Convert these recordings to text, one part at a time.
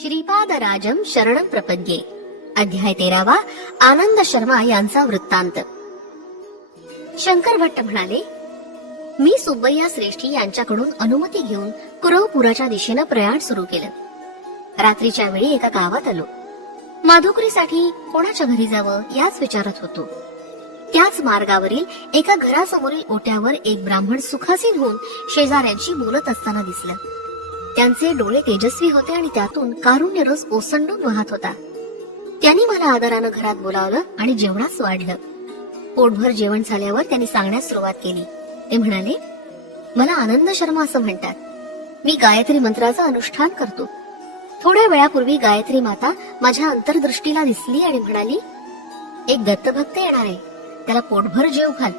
श्रीपाद राजम शरण प्रपद्ये. अध्याय तेरावा आनंद शर्मा यांचा वृत्तांत. शंकर भट्ट म्हणाले मी सुब्बय्या श्रेष्ठी यांच्याकडून अनुमती घेऊन कुरवपुराच्या दिशेनं प्रयाण सुरू केलं. रात्रीच्या वेळी एका गावात आलो. माधुकरीसाठी कोणाच्या घरी जावं याच विचारत होतो. त्याच मार्गावरील एका घरासमोरील ओट्यावर एक ब्राह्मण सुखासीन होऊन शेजाऱ्यांशी बोलत असताना दिसलं. त्यांचे डोळे तेजस्वी होते आणि त्यातून कारुण्य रस ओसंडून वाहत होता. त्यांनी मला आदरानं घरात बोलावलं आणि जेवणास वाढलं. पोटभर जेवण झाल्यावर त्यांनी सांगण्यास सुरुवात केली. ते म्हणाले मला आनंद शर्मा असं म्हणतात. मी गायत्री मंत्राचं अनुष्ठान करतो. थोड्या वेळापूर्वी गायत्री माता माझ्या अंतर्दृष्टीला दिसली आणि म्हणाली एक दत्तभक्त येणार आहे. त्याला पोटभर जेव घाल.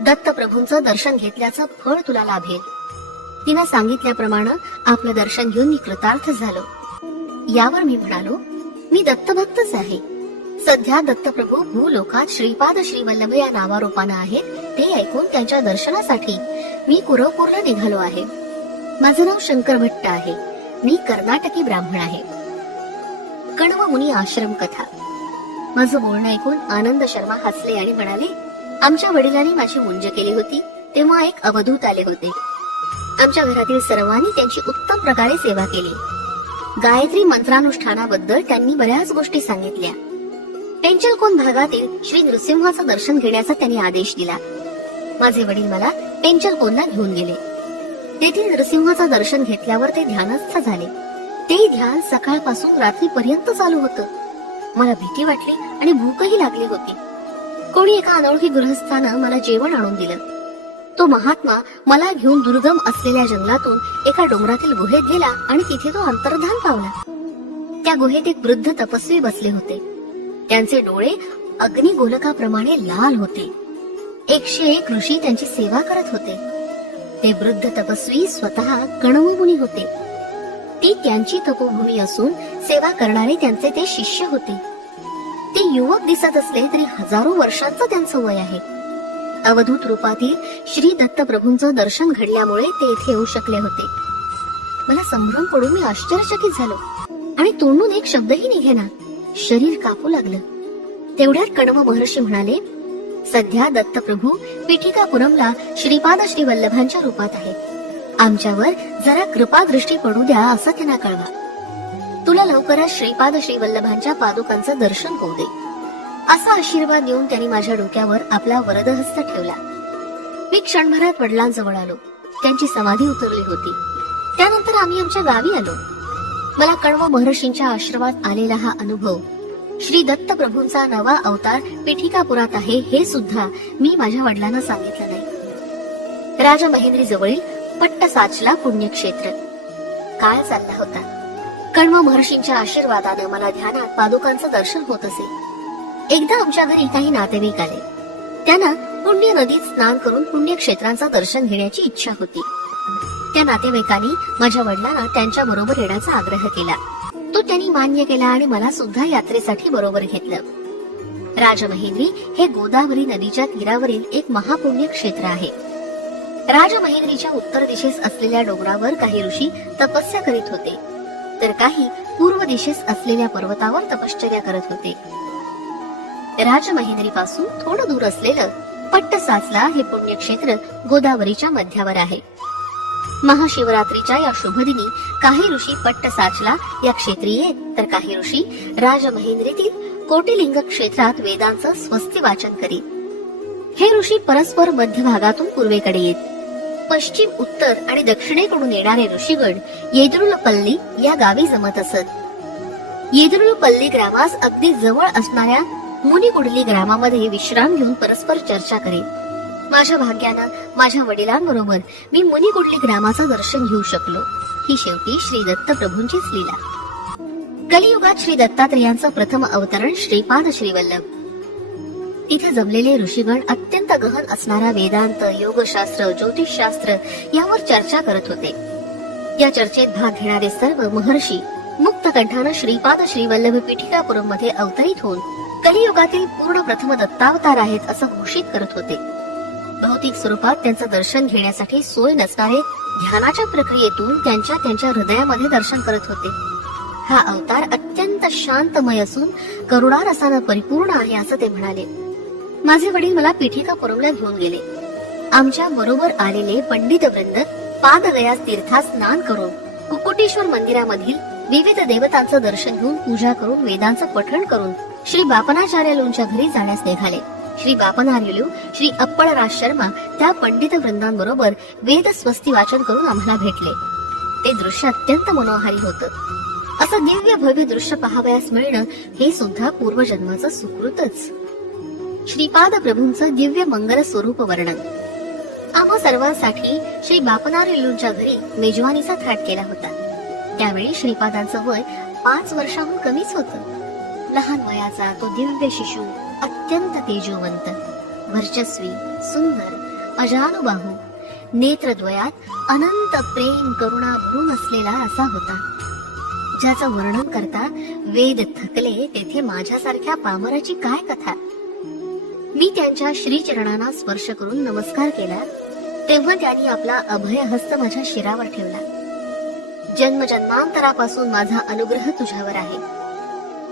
दत्त प्रभूंचं दर्शन घेतल्याचं फळ तुला लाभेल. तिनं सांगितल्याप्रमाणे आपलं दर्शन घेऊन मी कृतार्थ झालो. यावर मी म्हणालो मी दत्तभक्तच आहे. सध्या दत्तप्रभू भूलोकात श्रीपाद श्रीवल्लभ या नावारोपानं आहेत ते ऐकून त्यांच्या दर्शनासाठी मी कुरवपूरला निघालो आहे. माझं नाव शंकर भट्ट आहे. मी कर्नाटकी ब्राह्मण आहे. कण्व मुनी आश्रम कथा. माझं बोलणं ऐकून आनंद शर्मा हसले आणि म्हणाले आमच्या वडिलांनी माझी मुंज केली होती तेव्हा एक अवधूत आले होते. आमच्या घरातील सर्वांनी त्यांची उत्तम प्रकारे सेवा केली. गायत्री मंत्रानुष्ठानाबद्दल त्यांनी बऱ्याच गोष्टी सांगितल्या. पेंचलकोन भागातील श्री नृसिंहाचं दर्शन घेण्याचा त्यांनी आदेश दिला. माझे वडील मला पेंचलकोनला घेऊन गेले. तेथील नृसिंहाचं दर्शन घेतल्यावर ते ध्यानस्थ झाले. ते ध्यान सकाळपासून रात्रीपर्यंत चालू होतं. मला भीती वाटली आणि भूकही लागली होती. कोणी एका अनोळखी गृहस्थानं मला जेवण आणून दिलं. तो महात्मा मला घेऊन दुर्गम असलेल्या जंगलातून एका डोंगरातील गुहेत गेला आणि तिथे तो अंतर्धान पावला. त्या गुहेत एक वृद्ध तपस्वी बसले होते. त्यांचे डोळे अग्निगोलकाप्रमाणे लाल होते. एकशे एक ऋषी त्यांची सेवा करत होते. ते वृद्ध तपस्वी स्वतः कणवमुनी होते. ती त्यांची तपोभूमी असून सेवा करणारे त्यांचे ते शिष्य होते. ते युवक दिसत असले तरी हजारो वर्षांचं त्यांचं वय आहे. अवधूत रूपातील श्री दत्तप्रभूंचं दर्शन घडल्यामुळे ते येथे येऊ शकले होते. मला संभ्रम पडून मी आश्चर्यचकित झालो. आणि तोंडून एक शब्दही निघेना. शरीर कापू लागलं. तेवढ्यात कणव महर्षी म्हणाले सध्या दत्तप्रभू पिठिकापुरमला श्रीपाद श्री वल्लभांच्या रूपात आहे आमच्यावर जरा कृपा दृष्टी पडू द्या असं त्यांना कळवा. तुला लवकरच श्रीपाद श्री वल्लभांच्या पादुकांचं दर्शन होऊ दे. असा आशीर्वाद देऊन त्यांनी माझ्या डोक्यावर आपला वरदहस्त ठेवला. मी क्षणभरात वडिलांजवळ आलो. त्यांची समाधी उतरली होती. त्यानंतर आम्ही आमच्या गावी आलो. मला कण्व महर्षींच्या आश्रमात आलेला हा अनुभव श्री दत्त प्रभूंचा नवा अवतार पिठिकापुरात आहे हे सुद्धा मी माझ्या वडिलांना सांगितलं नाही. राजा महेंद्री जवळील पट्टसाचला पुण्यक्षेत्र. काळ चालला होता. कण्व महर्षींच्या आशीर्वादानं मला ध्यानात पादुकांचं दर्शन होत असे. एकदा आमच्या घरी काही नातेवाईक आले त्यांना पुण्य नदीत स्नान करून पुण्यक्षेत्रांचं दर्शन घेण्याची इच्छा होती. त्या नातेवाईकांनी माझ्या वडिलांना त्यांच्या बरोबर येण्याचा आग्रह केला. तो त्यांनी मान्य केला आणि मला सुद्धा यात्रेसाठी बरोबर घेतलं. राजमहेंद्री हे गोदावरी नदीच्या तीरावरील एक महापुण्य क्षेत्र आहे. राजमहेंद्रीच्या उत्तर दिशेस असलेल्या डोंगरावर काही ऋषी तपस्या करीत होते. तर काही पूर्व दिशेस असलेल्या पर्वतावर तपश्चर्या करत होते. राजमहेंद्री पासून थोडं दूर असलेलं पट्टसाचला हे पुण्यक्षेत्र गोदावरीच्या मध्यावर आहे. महाशिवरात्रीच्या या शुभदिनी काही ऋषी पट्टसाचला या क्षेत्री येत तर काही ऋषी राजमहेंद्रीतील कोटिलिंग क्षेत्रात वेदांचं स्वस्ती वाचन करीत. हे ऋषी परस्पर मध्य भागातून पूर्वेकडे येत. पश्चिम उत्तर आणि दक्षिणेकडून येणारे ऋषीगण येदरुलपल्ली या गावी जमत असत. येदरुलपल्ली ग्रामास अगदी जवळ असणाऱ्या मुनिकुडली ग्रामामध्ये विश्राम घेऊन परस्पर चर्चा करेन. माझ्या भाग्यानं माझ्या वडिलांबरोबर मी मुनिकुडली ग्रामाचं दर्शन घेऊ शकलो. ही शेवटी श्री दत्त प्रभूंचीच लीला. कलियुगात श्री दत्तात्रेयांचं प्रथम अवतरण श्रीपाद श्रीवल्लभ. तिथे जमलेले ऋषीगण अत्यंत गहन असणारा वेदांत योगशास्त्र ज्योतिषशास्त्र यावर चर्चा करत होते. या चर्चेत भाग घेणारे सर्व महर्षी मुक्त कंठानं श्रीपाद श्रीवल्लभ पीठिकापुरममध्ये अवतरित होऊन कलियुगातील पूर्ण प्रथम दत्तावतार आहेत असं घोषित करत होते. भौतिक स्वरूपात त्यांचं दर्शन घेण्यासाठी सोय नसणारे ध्यानाच्या प्रक्रियेतून त्यांच्या त्यांच्या हृदयामध्ये दर्शन करत होते. हा अवतार अत्यंत शांतमय असून करुणारसानं परिपूर्ण आहे असं ते म्हणाले. माझे वडील मला पीठिका पुरवल्या घेऊन गेले. आमच्या बरोबर आलेले पंडित वृंद पादगया तीर्थात स्नान करून कुकुटेश्वर मंदिरामधील विविध देवतांचं दर्शन घेऊन पूजा करून वेदांचं पठण करून श्री बापनाचार्य लोणच्या घरी जाण्यास निघाले. श्री बापनार्युलू श्री अप्पळराज शर्मा त्या पंडित वृंदांबरोबर वेद स्वस्ती वाचन करून आम्हाला भेटले. ते दृश्य अत्यंत मनोहारी होतं. असं दिव्य भव्य दृश्य पाहावयास मिळणं हे सुद्धा पूर्वजन्माचं सुकृतच. श्रीपाद प्रभूंचं दिव्य मंगल स्वरूप वर्णन. आम्हा सर्वांसाठी श्री बापनारेलूंच्या घरी मेजवानीचा थाट केला होता. त्यावेळी श्रीपादांचं वय पाच वर्षाहून कमीच होतं. लहान वयाचा तो दिव्य शिशू अत्यंत तेजोवंत वर्चस्वी सुंदर अजानुबाहू नेत्रद्वयात अनंत प्रेम करुणा भरून असलेला असा होता. ज्याचं वर्णन करता वेद थकले तेथे माझ्यासारख्या पामराची काय कथा? मी त्यांच्या श्रीचरणांना स्पर्श करून नमस्कार केला तेव्हा त्यांनी आपला अभय हस्त माझ्या शिरावर ठेवला. जन्म जन्मांतरापासून माझा अनुग्रह तुझ्यावर आहे.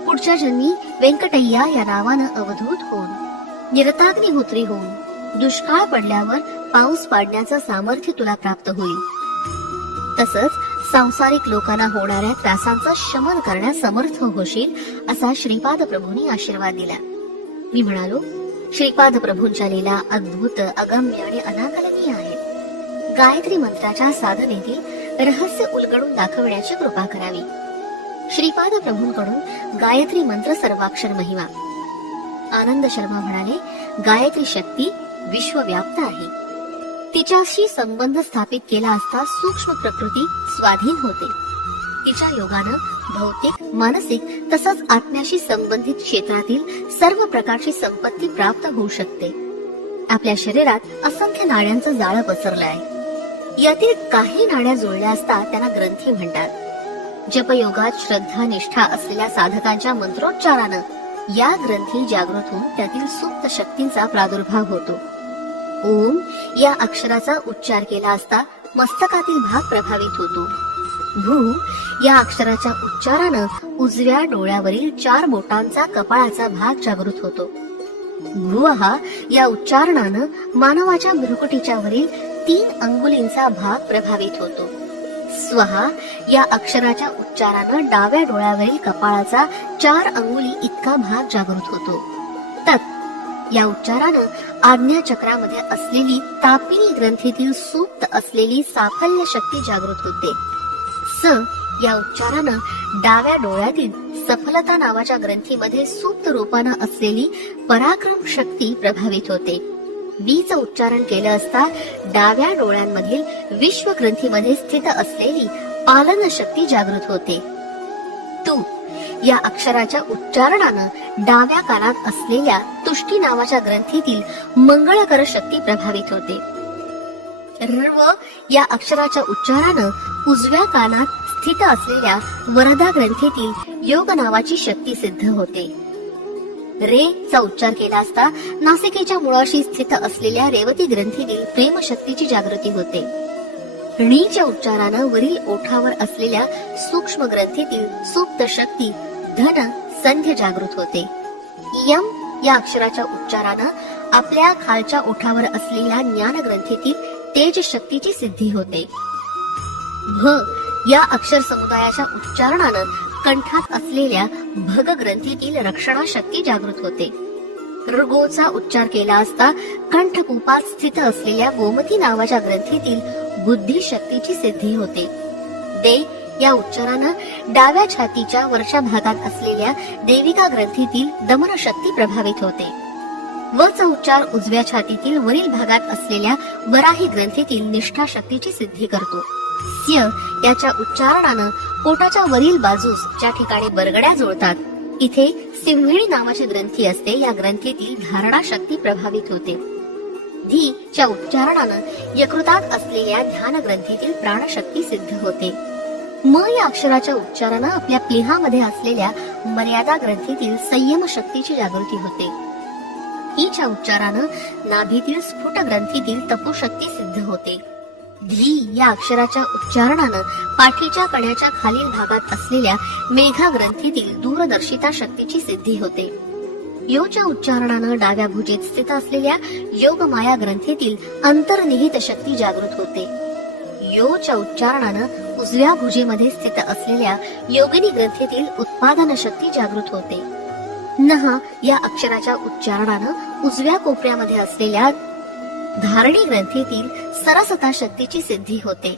पुढच्या जन्मी व्यंकटय्या या नावानं अवधूत होऊन निरताग्निहोत्री होऊन दुष्काळ पडल्यावर पाऊस पाडण्याचं सामर्थ्य तुला प्राप्त होईल. तसंच सांसारिक लोकांना होणाऱ्या त्रासांचा शमन करण्यास समर्थ होशील असा श्रीपाद प्रभूंनी आशीर्वाद दिला. मी म्हणालो श्रीपाद प्रभूंच्या लीला अद्भुत अगम्य आणि अनाकलनीय आहेत. गायत्री मंत्राच्या साधनेतील रहस्य उलगडून दाखवण्याची कृपा करावी. श्रीपाद प्रभूंकडून गायत्री मंत्र सर्वाक्षर महिमा. आनंद शर्मा म्हणाले गायत्री शक्ती विश्वव्याप्त आहे. तिच्याशी संबंध स्थापित केला असता सूक्ष्म प्रकृती स्वाधीन होते. तिच्या योगानं भौतिक मानसिक तसंच आत्म्याशी संबंधित क्षेत्रातील सर्व प्रकारची संपत्ती प्राप्त होऊ शकते. आपल्या शरीरात असंख्य नाण्यांचं जाळं पसरलं आहे यातील काही नाण्या जुळल्या असता त्यांना ग्रंथी म्हणतात. जपयोगात श्रद्धा निष्ठा असलेल्या साधकांच्या मंत्रोच्चारानं या ग्रंथी जागृत होऊन त्यातील सुप्त शक्तींचा प्रादुर्भाव होतो. ओम या अक्षराचा उच्चार केला असता मस्तकातील भाग प्रभावित होतो. भू या अक्षराच्या उच्चारानं उजव्या डोळ्यावरील चार बोटांचा कपाळाचा भाग जागृत होतो. भुवहा या उच्चारणानं मानवाच्या भ्रुकुटीच्या वरील तीन अंगुलींचा भाग प्रभावित होतो. स्वहा या अक्षराच्या उच्चारानं डाव्या डोळ्यावरील कपाळाचा चार अंगुली इतका भाग जागृत होतो. तत् या उच्चारानं आज्ञा चक्रामध्ये असलेली तापिनी ग्रंथीतील सुप्त असलेली साफल्य शक्ती जागृत होते. स या उच्चारानं डाव्या डोळ्यातील सफलता नावाच्या ग्रंथीमध्ये सुप्त रूपानं असलेली पराक्रम शक्ती प्रभावित होते. वीचं उच्चारण केलं असता डाव्या डोळ्यांमधील विश्व ग्रंथीमध्ये स्थित असलेली पालन शक्ती जागृत होते. तू या अक्षराच्या उच्चारणानं डाव्या कानात असलेल्या तुष्टी नावाच्या ग्रंथीतील मंगळकर शक्ती प्रभावित होते. रव या अक्षराच्या उच्चारानं उजव्या कानात स्थित असलेल्या वरदा ग्रंथीतील योग नावाची शक्ती सिद्ध होते. रे चा उच्चार केला असता नासिकेच्या मुळाशी स्थित असलेल्या रेवती ग्रंथीतील प्रेम शक्तीची जागृती होते. णीच्या उच्चारानं वरील ओठावर असलेल्या सूक्ष्म ग्रंथीतील सुप्त शक्ती धन संध्य जागृत होते. यम या अक्षराच्या उच्चारानं आपल्या खालच्या ओठावर असलेल्या ज्ञान ग्रंथीतील तेज शक्तीची सिद्धी होते. भ या अक्षर समुदायाच्या उच्चारणानं कंठात असलेल्या भग ग्रंथीतील रक्षणा शक्ती जागृत होते. ऋगोचा उच्चार केला असता कंठकूपात स्थित असलेल्या गोमती नावाच्या ग्रंथीतील बुद्धी शक्तीची सिद्धी होते. दे या उच्चारानं डाव्या छातीच्या वरच्या भागात असलेल्या देविका ग्रंथीतील दमन शक्ती प्रभावित होते. व उच्चार उजव्या छातीतील वरील भागात असलेल्या वराही ग्रंथीतील निष्ठा शक्तीची सिद्धी करतो. य याच्या उच्चारणानं पोटाच्या वरील बाजूस ज्या ठिकाणी बरगड्या जुळतात इथे सिंहिणी नावाची ग्रंथी असते. या ग्रंथीतील धारणा शक्ती प्रभावित होते. धी च्या उच्चारणानं यकृतात असलेल्या ध्यान ग्रंथीतील प्राणशक्ती सिद्ध होते. म या अक्षराच्या उच्चारानं आपल्या प्लिहामध्ये असलेल्या मर्यादा ग्रंथीतील संयम शक्तीची जागृती होते. ईच्या उच्चारानं नाभीतील स्फुट ग्रंथीतील तपोशक्ती सिद्ध होते. धी या अक्षराच्या उच्चारणानं पाठीच्या कण्याच्या खालील भागात असलेल्या मेघा ग्रंथीतील दूरदर्शिता शक्तीची सिद्धी होते. योच्या उच्चारणानं डाव्या भुजेत स्थित असलेल्या योगमाया ग्रंथीतील अंतर्निहित शक्ती जागृत होते. योच्या उच्चारणानं उजव्या भुजेमध्ये स्थित असलेल्या योगिनी ग्रंथीतील उत्पादन शक्ती जागृत होते. नहा या अक्षराच्या उच्चारणानं उजव्या कोपऱ्यामध्ये असलेल्या धारणी ग्रंथीतील सरसता शक्तीची सिद्धी होते.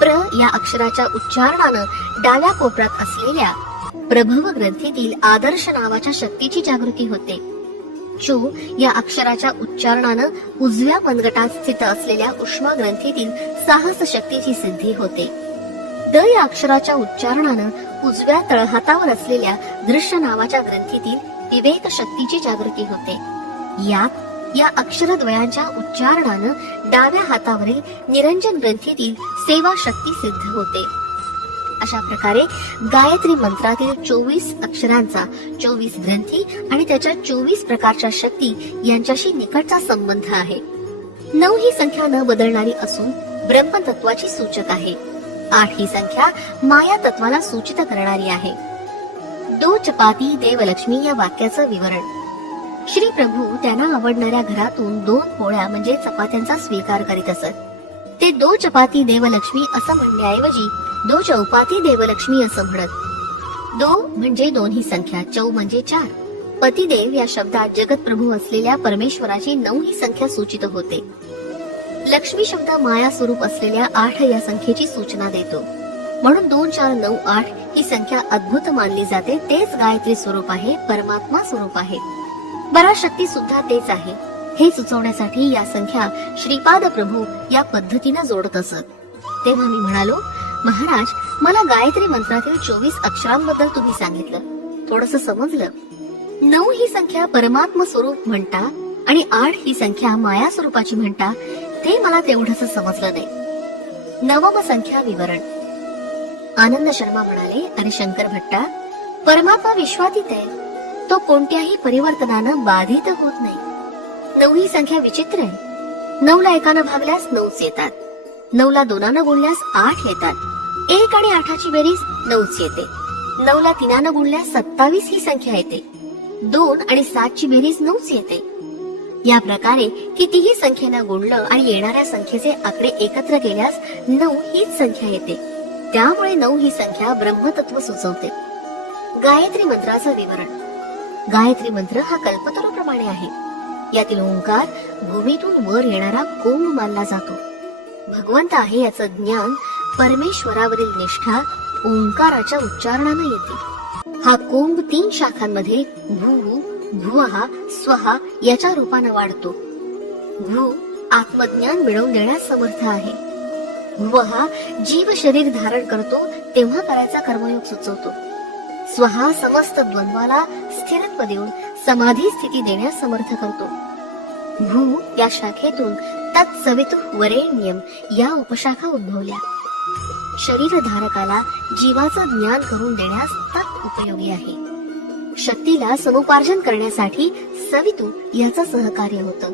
प्र या अक्षराच्या उच्चारणानं डाव्या कोपऱ्यात असलेल्या प्रभव ग्रंथीतील आदर्श नावाच्या शक्तीची जागृती होते. चो या अक्षराच्या उच्चारणानं उजव्या मनगटात स्थित असलेल्या उष्मा ग्रंथीतील साहस शक्तीची सिद्धी होते. द या अक्षराच्या उच्चारणानं उजव्या तळहातावर असलेल्या दृश्य नावाच्या ग्रंथीतील विवेक शक्तीची जागृती होते. यात या अक्षरद्वयांच्या उच्चारणानं डाव्या हातावरील निरंजन ग्रंथीतील सेवा शक्ती सिद्ध होते. अशा प्रकारे गायत्री मंत्रातील चोवीस अक्षरांचा चोवीस ग्रंथी आणि त्याच्या चोवीस प्रकारच्या शक्ती यांच्याशी निकटचा संबंध आहे. नऊ ही संख्या न बदलणारी असून ब्रह्मतत्वाची सूचक आहे. आठ ही संख्या माया तत्वाला सूचित करणारी आहे. दो चपाती देवलक्ष्मी या वाक्याचं विवरण. श्री प्रभू त्यांना आवडणाऱ्या घरातून दोन पोळ्या म्हणजे चपात्यांचा स्वीकार करीत असत. ते दो चपाती देवलक्ष्मी असं म्हणण्याऐवजी दो चौपाती देवलक्ष्मी असं म्हणत. दो म्हणजे दोन्ही संख्या चौ म्हणजे चार. पतिदेव या शब्दात जगतप्रभू असलेल्या परमेश्वराची नऊ ही संख्या सूचित होते. लक्ष्मी शब्द माया स्वरूप असलेल्या आठ या संख्येची सूचना देतो. म्हणून दोन चार नऊ आठ ही संख्या अद्भुत मानली जाते तेच गायत्री स्वरूप आहे परमात्मा स्वरूप आहे. पराशक्ती सुद्धा तेच आहे. हे सुचवण्यासाठी या संख्या श्रीपाद प्रभू या पद्धतीनं जोडत असत. तेव्हा मी म्हणालो महाराज मला गायत्री मंत्रातील चोवीस अक्षरांबद्दल तुम्ही सांगितलं. थोडस समजलं. नऊ ही संख्या परमात्म स्वरूप म्हणता आणि आठ ही संख्या माया स्वरूपाची म्हणता ते मला तेवढंच समजलं नाही. नवम संख्या विवरण. आनंद शर्मा म्हणाले अरे शंकर भट्टा परमात्मा विश्वातीत आहे. तो कोणत्याही परिवर्तनानं बाधित होत नाही. नऊ ही संख्या विचित्र आहे. नऊला एकानं भागल्यास नऊच येतात. नऊला दोनानं गुणल्यास आठ येतात. एक आणि आठाची बेरीज नऊच येते. नऊला तिनानं गुणल्यास सत्तावीस ही संख्या येते. दोन आणि सातची बेरीज नऊच येते. या प्रकारे कितीही संख्येनं गुणलं आणि येणाऱ्या संख्येचे आकडे एकत्र केल्यास नऊ हीच संख्या येते. त्यामुळे नऊ ही संख्या ब्रह्मतत्व सुचवते. गायत्री मंत्राचं विवरण. गायत्री मंत्र हा कल्पतरूप्रमाणे आहे. यातील ओंकार भूमीतून वर येणारा कोंब मानला जातो. भगवंत आहे याचं ज्ञान परमेश्वरावरील निष्ठा ओंकाराच्या उच्चारणानं येते. हा कोंब तीन शाखांमध्ये भू भुवहा स्वहा याच्या रूपानं वाढतो. भू आत्मज्ञान मिळवून देण्यास समर्थ आहे. भुवहा जीव शरीर धारण करतो तेव्हा करायचा कर्मयोग सुचवतो. स्वहा समस्त द्वंद्वाला स्थिरत्व देऊन समाधी स्थिती देण्यास समर्थ करतो. भू या शाखेतून तत्सवितु वरेण्यम या उपशाखा उद्भवल्या. शरीर धारकाला जीवाचं ज्ञान करून देण्यास तत् उपयोगी आहे. शक्तीला समुपार्जन करण्यासाठी सवितू याचं सहकार्य होतं.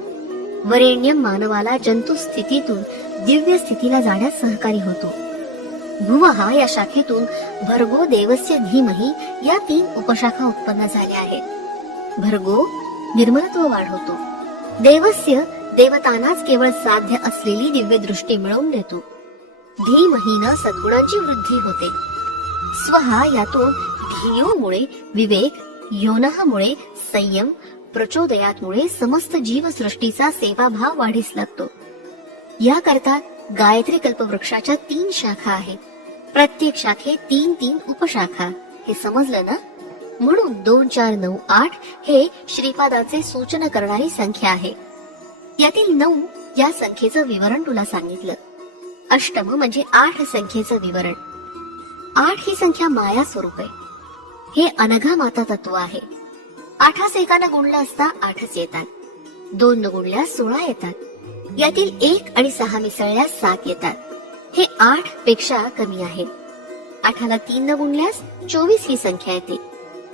वरेण्यम मानवाला जंतू स्थितीतून दिव्य स्थितीला जाण्यास सहकारी होतो. भुवहा या शाखेतून भरगो देवस्य धीमही या तीन उपशाखा उत्पन्न झाल्या आहेत. भरगो निर्मलत्व वाढवतो. देवस्य देवतानाच केवळ साध्य असलेली दिव्य दृष्टी मिळवून देतो. धीमहीनं सद्गुणांची वृद्धी होते. स्वहा यातून धियोमुळे विवेक योनहामुळे संयम प्रचोदयातमुळे समस्त जीवसृष्टीचा सेवाभाव वाढीस लागतो. याकरता गायत्री कल्पवृक्षाच्या तीन शाखा आहेत. प्रत्येक शाखेत तीन तीन उपशाखा. हे समजलं ना? म्हणून दोन चार नऊ आठ हे श्रीपादाचे सूचना करणारी संख्या आहे. यातील नऊ या संख्येचं विवरण तुला सांगितलं. अष्टम म्हणजे आठ संख्येचं विवरण. आठ ही संख्या माया स्वरूप आहे. हे अनघा माता तत्व आहे. आठास एकानं गुणलं असता आठच येतात. दोन न गुणल्यास सोळा येतात. यातील एक आणि सहा मिसळल्यास सात येतात. हे आठपेक्षा कमी आहे आठाला तीन न गुणल्यास चोवीस ही संख्या येते.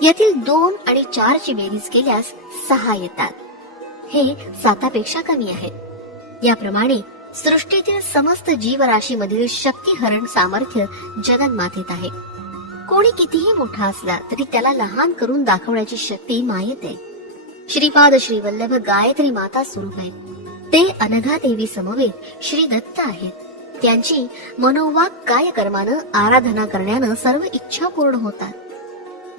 यातील दोन आणि चार ची बेरीज केल्यास सहा येतात. हे सातापेक्षा कमी आहेत याप्रमाणे सृष्टीतील समस्त जीवराशीमधील शक्तिहरण सामर्थ्य जगन्मातेत आहे. कोणी कितीही मोठा असला तरी त्याला लहान करून दाखवण्याची शक्ती मायेत आहे. श्रीपाद श्री वल्लभ गायत्री माता स्वरूप आहे ते अनघा देवी समवेत श्री दत्त आहेत. त्यांची मनोवाक काय कर्मानं आराधना करण्यानं सर्व इच्छा पूर्ण होतात.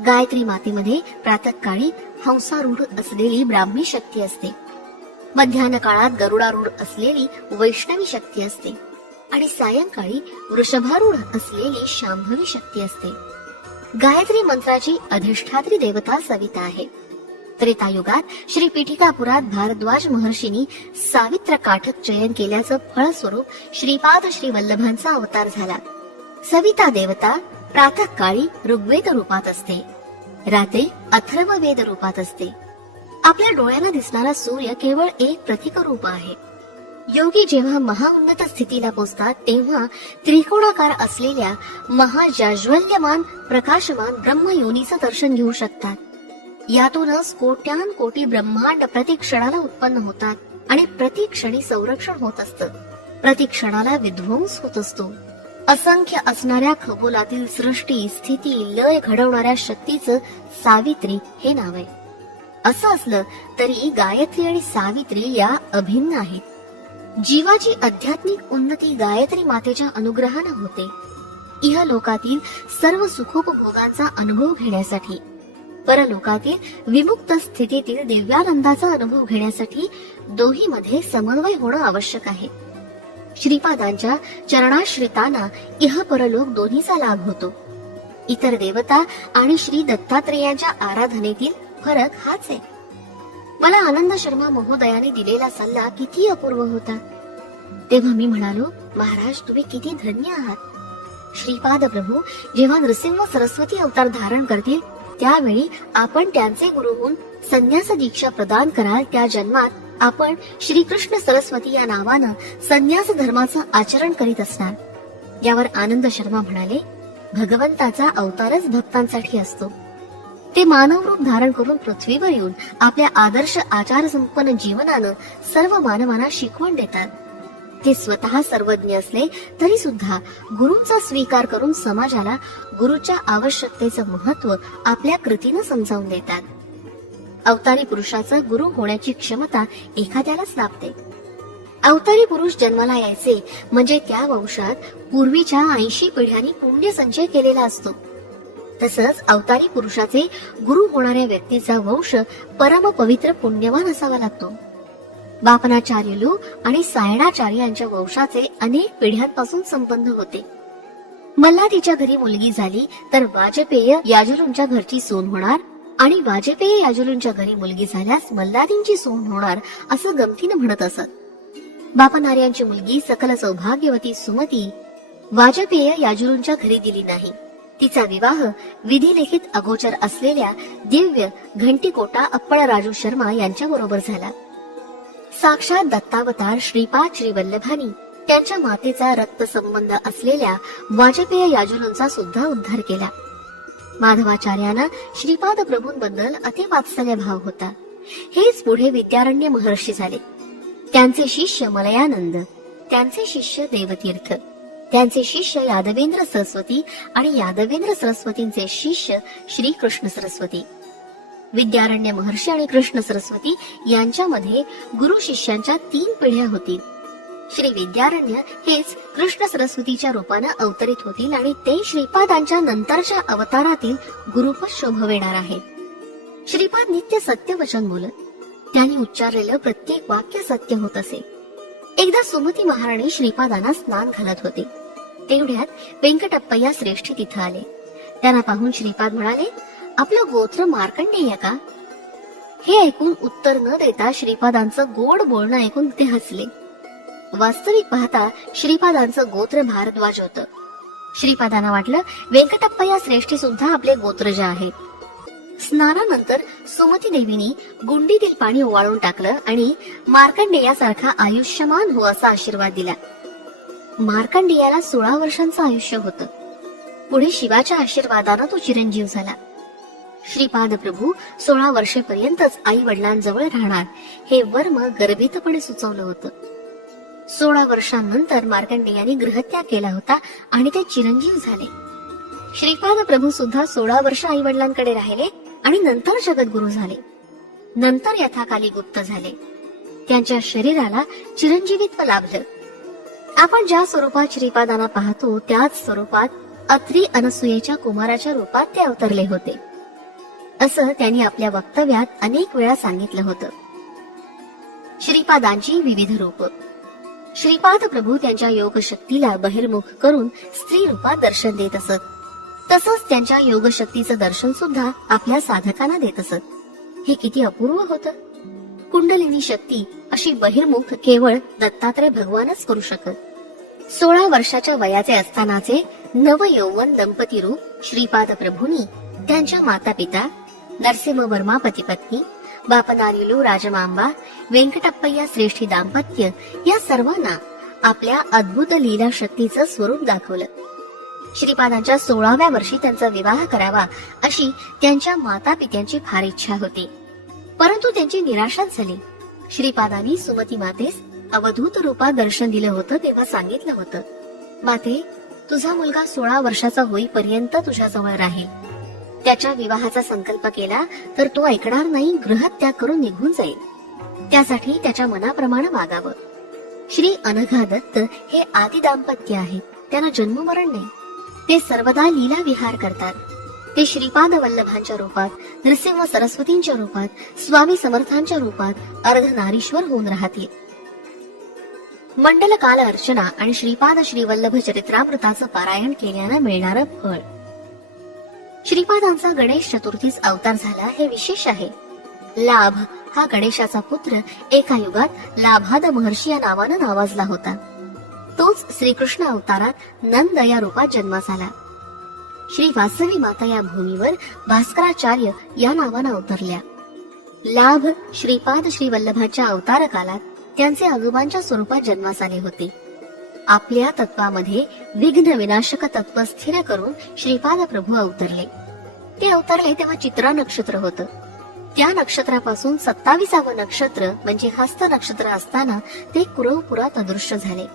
गायत्री मातेमध्ये प्रातकाळी हंसारूढ असलेली ब्राह्मी शक्ती असते. मध्यान्ह काळात गरुडारूढ असलेली वैष्णवी शक्ती असते. आणि सायंकाळी वृषभारूढ असलेली शांभवी शक्ती असते. गायत्री मंत्राची अधिष्ठात्री देवता सविता आहे. त्रेतायुगात श्री पीठिकापुरात भारद्वाज महर्षींनी सावित्र काठक चयन केल्याचं फळस्वरूप श्रीपाद श्री वल्लभांचा अवतार झाला. सविता देवता प्रातःकाळी ऋग्वेद रूपात असते. रात्री अथर्व वेद रूपात असते. आपल्या डोळ्यांना दिसणारा सूर्य केवळ एक प्रतीक रूप आहे. योगी जेव्हा महाउन्नत स्थितीला पोचतात तेव्हा त्रिकोणाकार असलेल्या महाजाज्वल्यमान प्रकाशमान ब्रह्मयोनीचं दर्शन घेऊ शकतात. यातूनच कोट्यान कोटी ब्रह्मांड प्रतिक्षणाला उत्पन्न होतात आणि प्रतिक्षणी संरक्षण होत असतं. प्रतिक्षणाला विध्वंस होत असतो. असंख्य असणाऱ्या खगोलातील सृष्टी स्थिती लय घडवणाऱ्या शक्तीचं सावित्री हे नाव आहे. असं असलं तरी गायत्री आणि सावित्री या अभिन्न आहेत. जीवाची आध्यात्मिक उन्नती गायत्री मातेच्या अनुग्रहानं होते. इह लोकातील सर्व सुखोपभोगांचा अनुभव घेण्यासाठी परलोकातील विमुक्त स्थितीतील दिव्यानंदाचा अनुभव घेण्यासाठी दोहीमध्ये समन्वय होणं आवश्यक आहे. श्रीपादांच्या चरणाश्रितांना इह परलोक दोन्हीचा लाभ होतो. इतर देवता आणि श्री दत्तात्रेयांच्या आराधनेतील फरक हाच आहे. मला आनंद शर्मा महोदयाने दिलेला सल्ला किती अपूर्व होता. तेव्हा मी म्हणालो महाराज तुम्ही किती धन्य आहात. श्रीपाद प्रभू जेव्हा नृसिंह सरस्वती अवतार धारण करतील त्यावेळी आपण त्यांचे गुरु होऊन संन्यास दीक्षा प्रदान कराल त्या जन्मात आपण श्रीकृष्ण सरस्वती या नावानं संन्यास धर्माचं आचरण करीत असणार. यावर आनंद शर्मा म्हणाले भगवंताचा अवतारच भक्तांसाठी असतो. ते मानव रूप धारण करून पृथ्वीवर येऊन आपल्या आदर्श आचार संपन्न जीवनानं सर्व मानवांना शिकवण देतात. ते स्वतः सर्वज्ञ असले तरी सुद्धा गुरूंचा स्वीकार करून समाजाला गुरुच्या आवश्यकतेचं महत्त्व आपल्या कृतीनं समजावून देतात. अवतारी पुरुषाचं गुरु होण्याची क्षमता एखाद्यालाच लाभते. अवतारी पुरुष जन्माला यायचे म्हणजे त्या वंशात पूर्वीच्या ऐंशी पिढ्यांनी पुण्य संचय केलेला असतो. तसंच अवतारी पुरुषाचे गुरु होणाऱ्या व्यक्तीचा वंश परम पवित्र पुण्यवान असावा लागतो. बापनाचार्यलू आणि सायणाचार्य यांच्या वंशाचे अनेक पिढ्यांपासून संबंध होते. मल्हारीच्या घरी मुलगी झाली तर वाजपेय याजुलूंच्या घरची सून होणार आणि वाजपेय याजुलूंच्या घरी मुलगी झाल्यास मल्हारींची सून होणार असं गमतीनं म्हणत असत. बापनार्यांची मुलगी सकल सौभाग्यवती सुमती वाजपेय याजुलूंच्या घरी दिली नाही. तिचा विवाह विधिलिखित अगोचर असलेल्या दिव्य घंटीकोटा अप्पळ राजू शर्मा यांच्या बरोबर झाला. साक्षात दत्तावतार श्रीपाद श्री वल्लभानी त्यांच्या मातेचा रक्त संबंध असलेल्या वाजपेय याजुलूंचा सुद्धा उद्धार केला. माधवाचार्यांना श्रीपाद प्रभूंबद्दल अतिवात्सल्य भाव होता. हेच पुढे विद्यारण्य महर्षी झाले. त्यांचे शिष्य मलयानंद त्यांचे शिष्य देवतीर्थ त्यांचे शिष्य यादवेंद्र सरस्वती आणि यादवेंद्र सरस्वतींचे शिष्य श्रीकृष्ण सरस्वती. विद्यारण्य महर्षी आणि कृष्ण सरस्वती यांच्यामध्ये गुरु शिष्यांच्या तीन पिढ्या होतील. श्री विद्यारण्य हेच कृष्ण सरस्वतीच्या रूपानं अवतरित होतील आणि ते श्रीपादांच्या नंतरच्या अवतारातील गुरुपद शोभविणार आहे श्रीपाद नित्य सत्य वचन बोलत त्यांनी उच्चारलेलं प्रत्येक वाक्य सत्य होत असे. एकदा सुमती महाराणी श्रीपादांना स्नान घालत होते. तेवढ्यात व्यंकटप्पय्या श्रेष्ठी तिथं आले. त्यांना पाहून श्रीपाद म्हणाले आपलं गोत्र मार्कंडेय का? हे ऐकून उत्तर न देता श्रीपादांचं गोड बोलणं ऐकून ते हसले. वास्तविक पाहता श्रीपादांचं गोत्र भारद्वाज होतं. श्रीपादांना वाटलं व्यंकटप्पय्या श्रेष्ठी सुद्धा आपले गोत्रज आहेत. स्नानानंतर सुमती देवीने गुंडीतील पाणी ओवाळून टाकलं आणि मार्कंडेयासारखा आयुष्यमान हो असा आशीर्वाद दिला. मार्कंडेयाला सोळा वर्षांचं आयुष्य होतं. पुढे शिवाच्या आशीर्वादानं तो चिरंजीव झाला. श्रीपाद प्रभू सोळा वर्षेपर्यंतच आई वडिलांजवळ राहणार. हे वर्म गर्भितपणे सुचवलं होतं. सोळा वर्षांनंतर मार्कंडेयांनी गृहत्याग केला होता आणि ते चिरंजीव झाले. श्रीपाद प्रभू सुद्धा सोळा वर्ष आई वडिलांकडे राहिले आणि नंतर जगद्गुरु झाले. नंतर यथाकाली गुप्त झाले. त्यांच्या शरीराला चिरंजीवित्व लाभलं. आपण ज्या स्वरूपात श्रीपादांना पाहतो त्याच स्वरूपात अत्री अनसुयेच्या कुमाराच्या रूपात ते अवतरले होते. असं त्यांनी आपल्या वक्तव्यात अनेक वेळा सांगितलं होतं. श्रीपादांची विविध रूप. श्रीपाद प्रभू त्यांच्या योगशक्तीला बहिर्मुख करून स्त्री रूपात दर्शन देत असत. तसंच त्यांच्या योगशक्तीचं दर्शन सुद्धा आपल्या साधकांना देत असत. हे किती अपूर्व होतं. कुंडलिनी शक्ती अशी बहिर्मुख केवळ दत्तात्रय भगवानच करू शकत. सोळा वर्षाच्या वयाचे असतानाचे नवयौवन दंपती रूप श्रीपाद प्रभूंनी त्यांच्या माता पिता नरसिंह वर्मा पती पत्नी बापनारिलो राजमांबा व्यंकटप्पय्या श्रेष्ठी दाम्पत्य या सर्वांना आपल्या अद्भुत लीला शक्तीचं स्वरूप दाखवलं. श्रीपादांच्या सोळाव्या वर्षी त्यांचा विवाह करावा अशी त्यांच्या माता पित्यांची फार इच्छा होती. परंतु त्यांची निराशाच झाली. श्रीपादांनी सुमती मातेस अवधूत रूपात दर्शन दिलं होतं तेव्हा सांगितलं होतं. माते तुझा मुलगा सोळा वर्षाचा होईपर्यंत तुझ्याजवळ राहील. त्याच्या विवाहाचा संकल्प केला तर तो ऐकणार नाही गृहत्याग करून निघून जाईल. त्यासाठी त्याच्या मनाप्रमाणे वागावं. श्री अनघा दत्त हे आदी दाम्पत्य आहेत. त्यांना जन्ममरण नाही. ते सर्वदा लीला विहार करतात. ते श्रीपाद वल्लभांच्या रूपात नृसिंह सरस्वतींच्या रूपात स्वामी समर्थांच्या रूपात अर्धनारीश्वर होऊन राहतील. मंडल काल अर्चना आणि श्रीपाद श्रीवल्लभ चरित्रामृताचं पारायण केल्यानं मिळणारं फळ. श्रीपादांचा गणेश चतुर्थीस अवतार झाला हे विशेष आहे. लाभ हा गणेशाचा पुत्र एका युगात लाभाद महर्षी या नावानं नावाजला होता. तोच श्रीकृष्ण अवतारात नंद या रूपात जन्म झाला. श्री वासवी माता या भूमीवर भास्कराचार्य या नावानं अवतरल्या. लाभ श्रीपाद श्री वल्लभाच्या अवतार कालात त्यांचे आजोबांच्या स्वरूपात जन्मास आले होते. आपल्या तत्वामध्ये विघ्न विनाशक तत्व स्थिर करून श्रीपाद प्रभू अवतरले. ते अवतरले तेव्हा चित्रा नक्षत्र होतं. त्या नक्षत्रापासून सत्तावीसावं नक्षत्र म्हणजे हस्त नक्षत्र असताना ते कुरवपुरात अदृश्य झाले.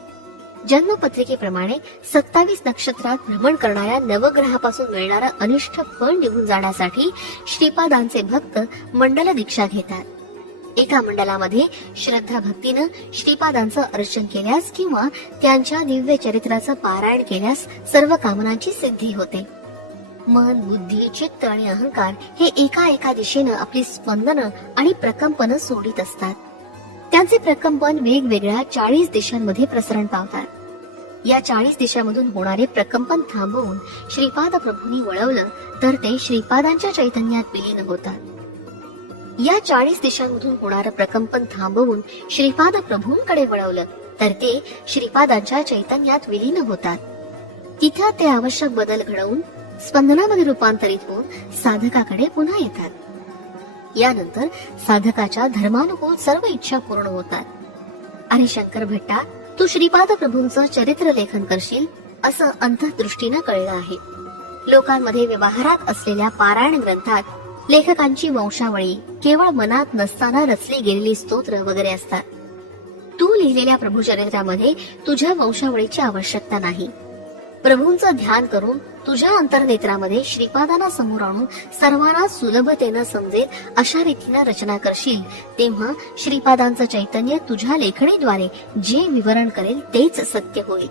जन्मपत्रिकेप्रमाणे सत्तावीस नक्षत्रात भ्रमण करणाऱ्या नवग्रहापासून मिळणारा अनिष्ट फळ निघून जाण्यासाठी श्रीपादांचे भक्त मंडल दीक्षा घेतात. एका मंडलामध्ये श्रद्धा भक्तीनं श्रीपादांचं अर्चन केल्यास किंवा त्यांच्या दिव्य चरित्राचं पारायण केल्यास सर्व कामनांची सिद्धी होते. मन बुद्धी चित्त आणि अहंकार हे एका एका दिशेनं आपली स्पंदनं आणि प्रकंपन सोडित असतात. त्यांचे प्रकंपन वेगवेगळ्या चाळीस देशांमध्ये प्रसरण पावतात. या चाळीस देशांमधून होणारे प्रकंपन थांबवून श्रीपाद प्रभूंनी वळवलं तर ते श्रीपादांच्या चैतन्यात विलीन होतात. या चाळीस दिशांमधून होणारं प्रकंपन थांबवून श्रीपाद प्रभूंकडे वळवलं तर ते श्रीपादांच्या चैतन्यात विलीन होतात. तिथं ते आवश्यक बदल घडवून स्पंदनामध्ये रूपांतरित होऊन साधकाकडे पुन्हा येतात. यानंतर साधकाच्या धर्मानुकूल सर्व इच्छा पूर्ण होतात. अरे शंकर भट्टा तू श्रीपाद प्रभूंचं चरित्र लेखन करशील असं अंतर्दृष्टीनं कळलं आहे. लोकांमध्ये व्यवहारात असलेल्या पारायण ग्रंथात लेखकांची वंशावळी केवळ मनात नसताना रचली गेलेली स्तोत्र वगैरे असतात. तू लिहिलेल्या प्रभूचरित्रामध्ये तुझ्या वंशावळीची आवश्यकता नाही. प्रभूंचं ध्यान करून तुझ्या अंतर्नेत्रामध्ये श्रीपादाना समोर आणून सर्वांना सुलभतेनं समजेल अशा रीतीनं रचना करशील तेव्हा श्रीपादांचं चैतन्य तुझ्या लेखणीद्वारे जे विवरण करेल तेच सत्य होईल.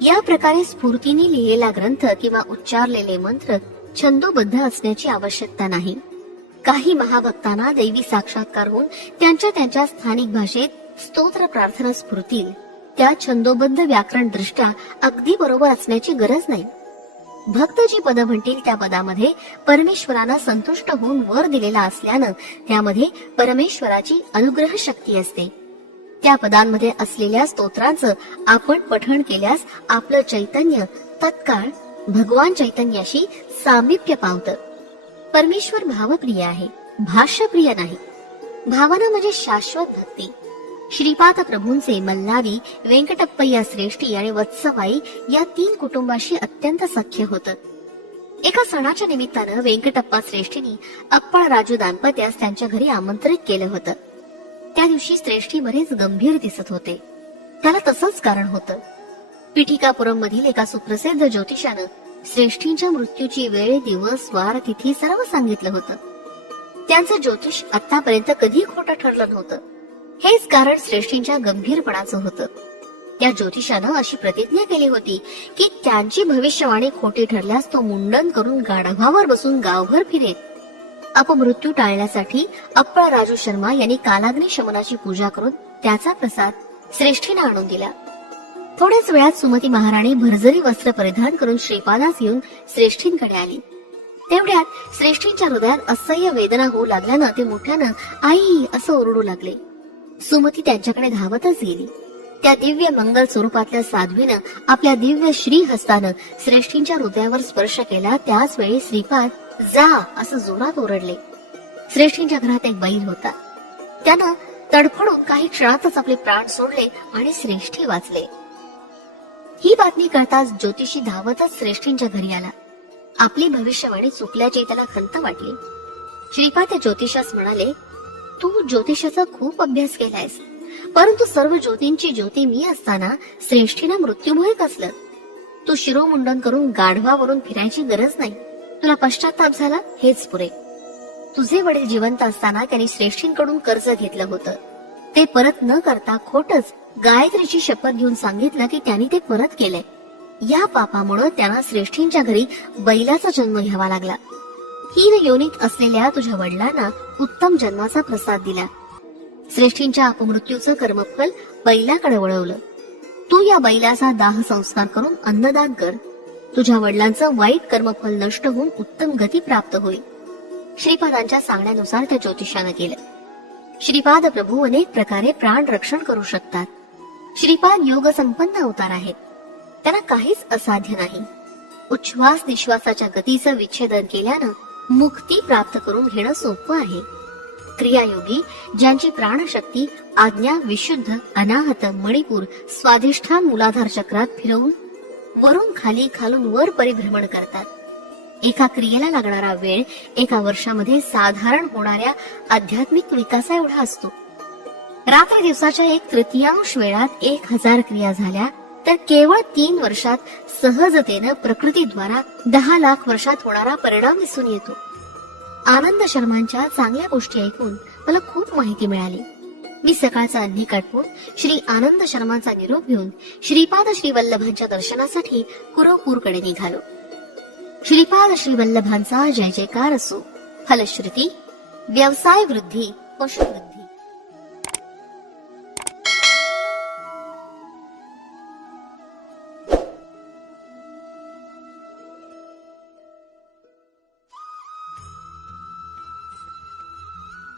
या प्रकारे स्फूर्तीने लिहिलेला ग्रंथ किंवा उच्चारलेले मंत्र छंदोबद्ध असण्याची आवश्यकता नाही. काही महाभक्तांना दैवी साक्षात्कार होऊन त्यांच्या त्यांच्या स्थानिक भाषेत स्तोत्र प्रार्थना स्फुरतील त्या छंदोबद्ध व्याकरण दृष्ट्या अगदी बरोबर असण्याची गरज नाही. भक्त जी पद म्हणतील त्या पदामध्ये परमेश्वरांना संतुष्ट होऊन वर दिलेला असल्यानं त्यामध्ये परमेश्वराची अनुग्रह शक्ती असते. त्या पदांमध्ये असलेल्या स्तोत्रांचं आपण पठण केल्यास आपलं चैतन्य तत्काळ भगवान चैतन्याशी सामिप्य पावतं. परमेश्वर भावप्रिय आहे भाष्यप्रिय नाही. भावना म्हणजे शाश्वत भक्ती. श्रीपाद प्रभूंचे मल्लारी व्यंकटप्पय्या श्रेष्ठी आणि वत्सवाई या तीन कुटुंबाशी अत्यंत सख्य होत. एका सणाच्या निमित्तानं व्यंकटप्पा श्रेष्ठींनी अप्पळ राजू दाम्पत्यास त्यांच्या घरी आमंत्रित केलं होतं. त्या दिवशी श्रेष्ठी बरेच गंभीर दिसत होते. त्याला तसंच कारण होतं. पिठिकापुरम मधील एका सुप्रसिद्ध ज्योतिषानं श्रेष्ठींच्या मृत्यूची वेळ दिवस वार तिथी सर्व सांगितलं होतं. त्यांचं ज्योतिष आतापर्यंत कधी खोटं ठरलं नव्हतं. हेच कारण श्रेष्ठींच्या गंभीरपणाचं होतं. त्या ज्योतिषानं अशी प्रतिज्ञा केली होती की त्यांची भविष्यवाणी खोटी ठरल्यास तो मुंडन करून गाढवावर बसून गावभर फिरेल. अपमृत्यू टाळण्यासाठी अप्पळ राजू शर्मा यांनी कालाग्नी शमनाची पूजा करून त्याचा प्रसाद श्रेष्ठीनं आणून दिला. थोड्याच वेळात सुमती महाराणी भरजरी वस्त्र परिधान करून श्रीपादास येऊन श्रेष्ठींकडे आली. तेवढ्यात श्रेष्ठींच्या हृदयात असह्य वेदना होऊ लागल्यानं ते मोठ्यानं आई असं ओरडू लागले. सुमती त्यांच्याकडे धावतच गेली. त्या दिव्य मंगल स्वरूपातल्या साध्वीनं आपल्या दिव्य श्री हस्तानं श्रेष्ठींच्या हृदयावर स्पर्श केला. त्याच वेळी श्रीपाद जा असं जोरात ओरडले. श्रेष्ठींच्या घरात एक बैल होता. त्यानं तडफडून काही क्षणातच आपले प्राण सोडले आणि श्रेष्ठी वाचले. ही बातमी कळताच ज्योतिषी धावतच श्रेष्ठींच्या घरी आला. आपली भविष्यवाणी चुकल्याची त्याला खंत वाटली. श्रीपाद त्या ज्योतिषास म्हणाले तू ज्योतिषाचा खूप अभ्यास केलायस. परंतु सर्व ज्योतींची ज्योती मी असताना श्रेष्ठीनं मृत्यूमुळे कसलं? तू शिरोमुंडन करून गाढवावरून फिरायची गरज नाही. तुला पश्चाताप झाला हेच पुरे. तुझे वडील जिवंत असताना त्यांनी श्रेष्ठींकडून कर्ज घेतलं होतं. ते परत न करता खोटच गायत्रीची शपथ घेऊन सांगितलं की त्यांनी ते परत केलंय. या पापामुळे त्यांना श्रेष्ठींच्या घरी बैलाचा जन्म घ्यावा लागला. हीन योनीत असलेल्या तुझ्या वडिलांना उत्तम जन्माचा प्रसाद दिला. श्रेष्ठींच्या अपमृत्यूचं कर्मफल बैलाकडे वळवलं. तू या बैलाचा दाह संस्कार करून अन्नदान कर. तुझ्या वडिलांचं वाईट कर्मफल नष्ट होऊन उत्तम गती प्राप्त होईल. श्रीपादांच्या सांगण्यानुसार त्या ज्योतिषानं केलं. श्रीपाद प्रभू अनेक प्रकारे प्राण रक्षण करू शकतात. श्रीपाद योग संपन्न अवतार आहेत. त्यांना काहीच असाध्य नाही. उच्छ्वास निश्वासाच्या गतीचं विच्छेदन केल्यानं मुक्ती प्राप्त करून घेणं सोपं आहे. क्रियायोगी ज्यांची प्राणशक्ती आज्ञा विशुद्ध अनाहत मणिपूर स्वाधिष्ठान मूलाधार चक्रात फिरवून वरून खाली खालून वर परिभ्रमण करतात. एका क्रियेला लागणारा वेळ एका वर्षामध्ये साधारण होणाऱ्या आध्यात्मिक विकासा एवढा असतो. रात्र दिवसाच्या एक तृतीयांश वेळात एक हजार क्रिया झाल्या तर केवळ तीन वर्षात सहजतेनं प्रकृतीद्वारा दहा लाख वर्षात होणारा परिणाम दिसून येतो. आनंद शर्मांच्या चांगल्या गोष्टी ऐकून मला खूप माहिती मिळाली. मी सकाळचा अन्नी काटपून श्री आनंद शर्मांचा निरोप घेऊन श्रीपाद श्री वल्लभांच्या दर्शनासाठी कुरवपूरकडे निघालो. श्रीपाद श्री वल्लभांचा जय जयकार असो. फलश्रुती व्यवसाय वृद्धी पशुवृद्धी.